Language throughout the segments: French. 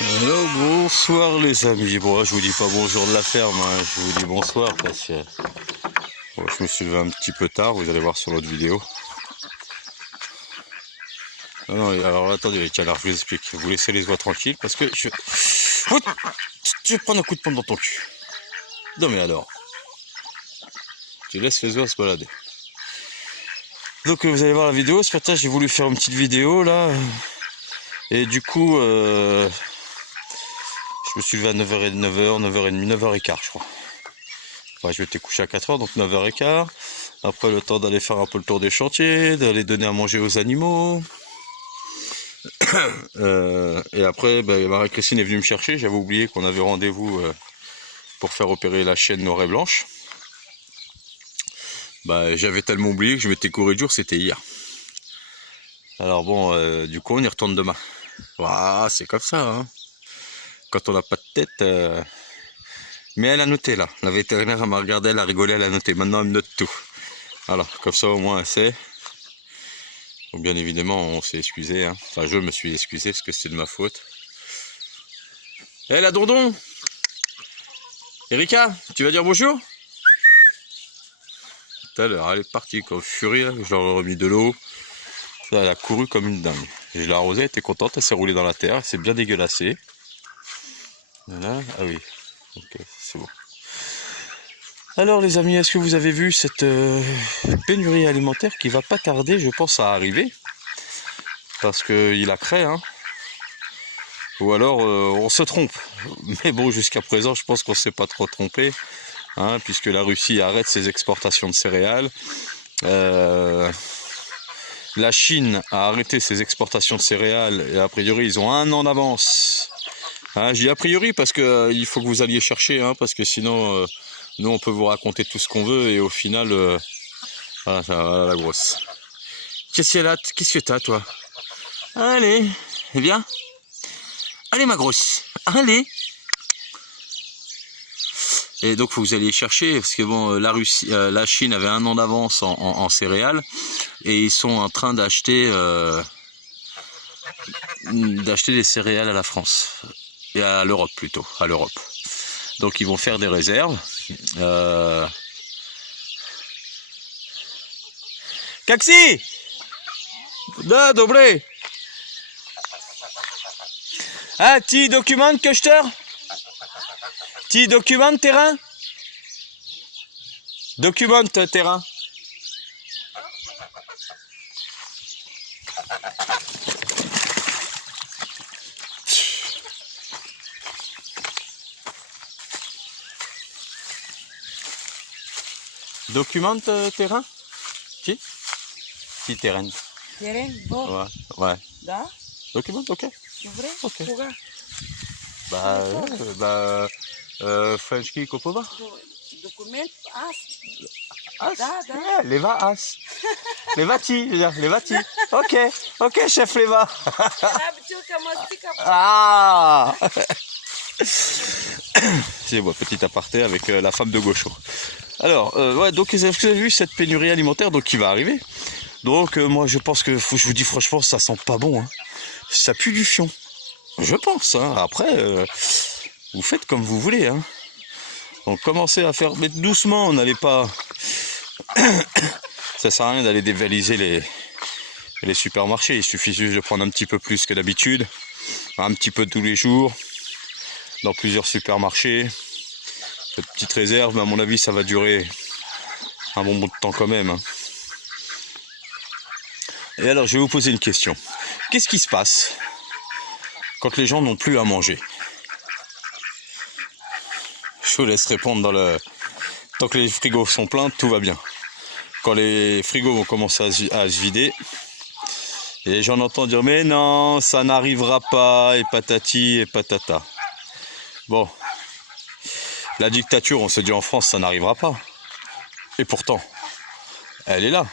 Alors bonsoir les amis, bon là, je vous dis pas bonjour de la ferme, hein. Je vous dis bonsoir parce que bon, je me suis levé un petit peu tard, vous allez voir sur l'autre vidéo. Non, alors attendez les canards, je vous explique, vous laissez les oies tranquilles parce que je vais prendre un coup de poing dans ton cul. Non mais alors, tu laisses les oies se balader. Donc vous allez voir la vidéo, ce matin j'ai voulu faire une petite vidéo là, et du coup je me suis levé à 9h30, 9h15 je crois. Enfin, je m'étais couché à 4h, donc 9h15. Après le temps d'aller faire un peu le tour des chantiers, d'aller donner à manger aux animaux. Et après, Marie-Christine est venue me chercher, j'avais oublié qu'on avait rendez-vous pour faire opérer la chaîne noire et blanche. J'avais tellement oublié que je m'étais couru de jour, c'était hier. Alors bon, du coup on y retourne demain. Voilà, c'est comme ça, hein. Quand on n'a pas de tête... Mais elle a noté là, la vétérinaire elle m'a regardé, elle a rigolé, elle a noté. Maintenant elle me note tout. Voilà, comme ça au moins elle sait. Donc bien évidemment on s'est excusé, hein. Enfin je me suis excusé parce que c'est de ma faute. Hé la Dondon, Erika, tu vas dire bonjour? Tout à l'heure, elle est partie comme furie, je leur ai remis de l'eau. Elle a couru comme une dingue. Je l'ai arrosée, elle était contente, elle s'est roulée dans la terre, elle s'est bien dégueulassée. Voilà, ah oui, ok, c'est bon. Alors les amis, est-ce que vous avez vu cette pénurie alimentaire qui va pas tarder, je pense, à arriver? Parce qu'il a créé, hein. Ou alors on se trompe. Mais bon, jusqu'à présent, je pense qu'on ne s'est pas trop trompé, hein, puisque la Russie arrête ses exportations de céréales. La Chine a arrêté ses exportations de céréales et a priori, ils ont 1 an d'avance. Hein, je dis a priori parce que il faut que vous alliez chercher, hein, parce que sinon, nous, on peut vous raconter tout ce qu'on veut et au final, voilà, voilà la grosse. Qu'est-ce que t'as, toi? Allez, viens. Allez, ma grosse, allez. Et donc, vous alliez chercher, parce que bon, la Chine avait 1 an d'avance en céréales, et ils sont en train d'acheter des céréales à la France, et à l'Europe plutôt, à l'Europe. Donc, ils vont faire des réserves. Kaksi! Da, dobre! Ah, ti document Köster? Ti document terrain? Document terrain. Document terrain? Qui? Qui terrain? Terrain, bon. Ouais, ouais. Da? Document, ok. Dobre? Ok. Koga? Frenchki Kopova? Document, as. As? Da. Yeah, Leva As. Levati, je veux dire, Levati. Ok, chef Leva. Ah! C'est bon, petit aparté avec la femme de Gaucho. Alors, ouais, donc vous avez vu cette pénurie alimentaire donc, qui va arriver. Donc moi je pense que, je vous dis franchement, ça sent pas bon, hein. Ça pue du fion. Je pense, hein. Après, vous faites comme vous voulez, hein. Donc commencez à faire, mais doucement, n'allez pas... Ça sert à rien d'aller dévaliser les supermarchés, il suffit juste de prendre un petit peu plus que d'habitude, un petit peu tous les jours, dans plusieurs supermarchés. Cette petite réserve, mais à mon avis ça va durer un bon bout de temps quand même, hein. Et alors je vais vous poser une question. Qu'est-ce qui se passe quand les gens n'ont plus à manger? Je vous laisse répondre dans le... Tant que les frigos sont pleins, tout va bien. Quand les frigos vont commencer à se vider, et les gens entendent dire mais non, ça n'arrivera pas, et patati et patata. Bon, la dictature, on se dit en France, ça n'arrivera pas. Et pourtant, elle est là.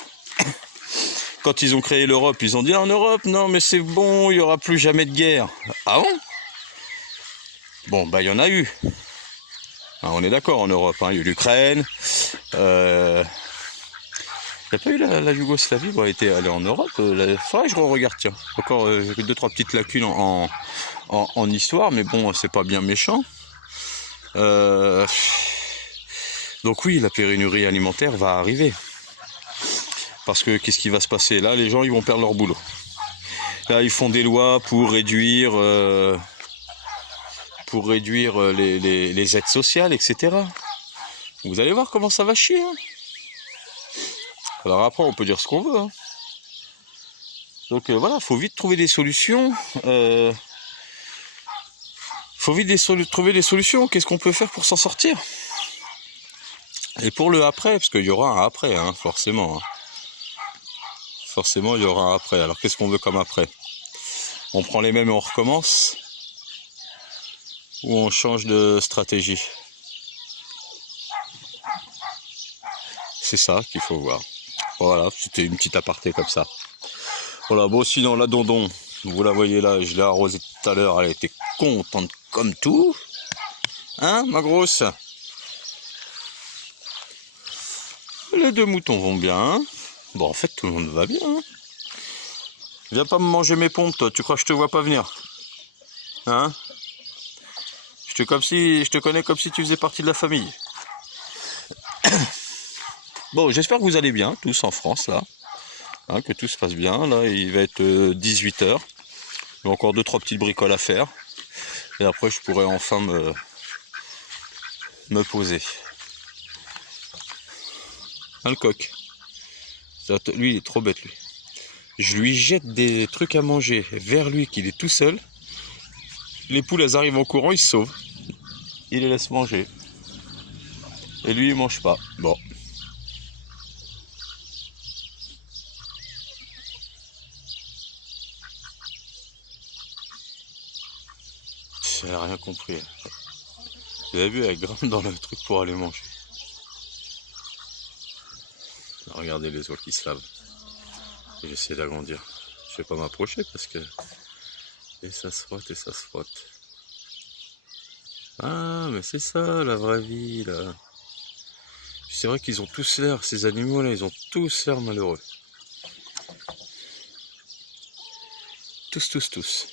Quand ils ont créé l'Europe, ils ont dit en Europe, non mais c'est bon, il n'y aura plus jamais de guerre. Ah bon? Bon, il y en a eu. On est d'accord en Europe, hein. Il y a eu l'Ukraine, T'as pas eu la Yougoslavie, bon, elle est en Europe. Faudrait que je regarde, tiens. Encore 2-3 petites lacunes en histoire, mais bon, c'est pas bien méchant. Donc oui, la pénurie alimentaire va arriver. Parce que qu'est-ce qui va se passer? Là, les gens, ils vont perdre leur boulot. Là, ils font des lois pour réduire les aides sociales, etc. Vous allez voir comment ça va chier. Hein. Alors après, on peut dire ce qu'on veut. Hein. Donc voilà, faut vite trouver des solutions. Trouver des solutions. Qu'est-ce qu'on peut faire pour s'en sortir? Et pour le après, parce qu'il y aura un après, hein, forcément. Hein. Forcément, il y aura un après. Alors qu'est-ce qu'on veut comme après? On prend les mêmes et on recommence? Ou on change de stratégie? C'est ça qu'il faut voir. Voilà, c'était une petite aparté comme ça. Voilà, bon, sinon la dondon, vous la voyez là, je l'ai arrosée tout à l'heure, elle était contente comme tout. Hein, ma grosse? Les 2 moutons vont bien. Bon, en fait, tout le monde va bien. Hein. Viens pas me manger mes pompes, toi, tu crois que je te vois pas venir? Hein? Je te connais comme si tu faisais partie de la famille. Bon, j'espère que vous allez bien, tous en France, là. Hein, que tout se passe bien. Là, il va être 18 h. J'ai encore 2-3 petites bricoles à faire. Et après, je pourrai enfin me poser. Hein, le coq. Lui, il est trop bête, lui. Je lui jette des trucs à manger vers lui, qu'il est tout seul. Les poules, elles arrivent en courant, il se sauve. Il les laisse manger. Et lui, il mange pas. Bon. Elle n'a rien compris. Vous avez vu, elle grimpe dans le truc pour aller manger. Regardez les oies qui se lavent. J'essaie d'agrandir. Je vais pas m'approcher parce que... Et ça se frotte et ça se frotte. Ah, mais c'est ça la vraie vie là. C'est vrai qu'ils ont tous l'air, ces animaux là, ils ont tous l'air malheureux. Tous.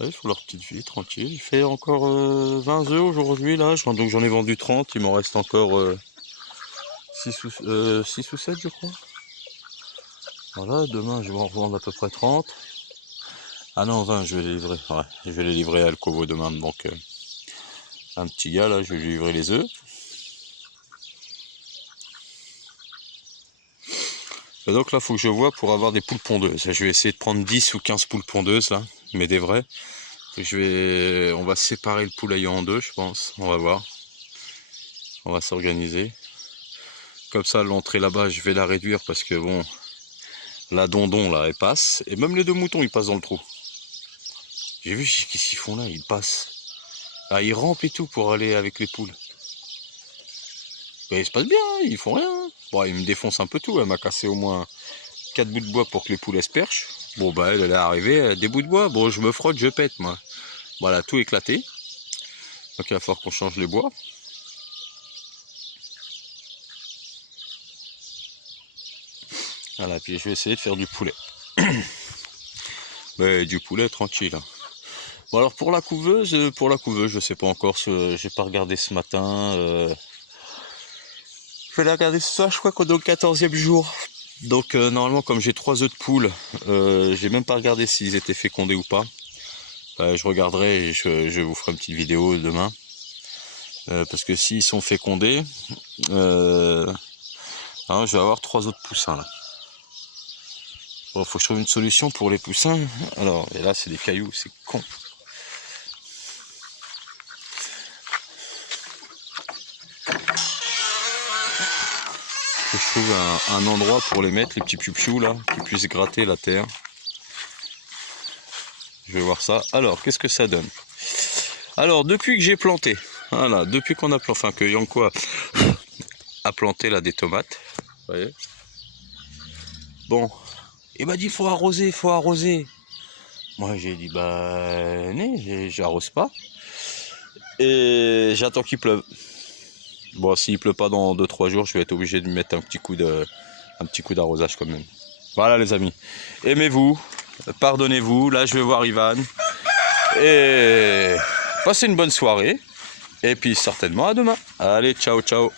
Ouais, ils font leur petite vie tranquille. Il fait encore 20 œufs aujourd'hui là, donc j'en ai vendu 30, il m'en reste encore 6 ou 7 je crois. Voilà, demain je vais en revendre à peu près 30. Ah non, 20 je vais les livrer. Ouais, je vais les livrer à Alcovo demain, donc un petit gars là, je vais lui livrer les œufs. Et donc là, il faut que je vois pour avoir des poules pondeuses. Je vais essayer de prendre 10 ou 15 poules pondeuses là, mais des vraies. On va séparer le poulailler en 2, je pense. On va voir. On va s'organiser. Comme ça, l'entrée là-bas, je vais la réduire parce que bon, la dondon là, elle passe. Et même les 2 moutons, ils passent dans le trou. J'ai vu qu'est-ce qu'ils font là, ils passent. Ah, ils rampent et tout pour aller avec les poules. Ben, il se passe bien, ils font rien. Bon, il me défonce un peu tout, elle m'a cassé au moins 4 bouts de bois pour que les poules se perchent. Bon, bah, elle est arrivée, des bouts de bois. Bon, je me frotte, je pète, moi. Voilà, tout éclaté. Donc, il va falloir qu'on change les bois. Voilà, puis je vais essayer de faire du poulet. Mais du poulet, tranquille. Bon, alors, pour la couveuse, je sais pas encore, j'ai pas regardé ce matin. Je vais la regarder ce soir, je crois qu'on est au 14e jour. Donc normalement, comme j'ai 3 œufs de poule, j'ai même pas regardé s'ils étaient fécondés ou pas. Je regarderai et je vous ferai une petite vidéo demain. Parce que s'ils sont fécondés, je vais avoir 3 autres poussins là. Bon, faut que je trouve une solution pour les poussins. Alors, et là c'est des cailloux, c'est con. Que je trouve un endroit pour les mettre, les petits piou-piou là, qui puissent gratter la terre. Je vais voir ça. Alors, qu'est-ce que ça donne? Alors, depuis que j'ai planté, voilà, depuis qu'on a planté, enfin que Yanko a planté là des tomates, vous voyez. Bon, il m'a dit faut arroser. Moi j'ai dit bah, j'arrose pas. Et j'attends qu'il pleuve. Bon, s'il pleut pas dans 2-3 jours, je vais être obligé de mettre un petit coup d'arrosage quand même. Voilà les amis. Aimez-vous, pardonnez-vous. Là, je vais voir Ivan. Et passez une bonne soirée. Et puis certainement à demain. Allez, ciao, ciao.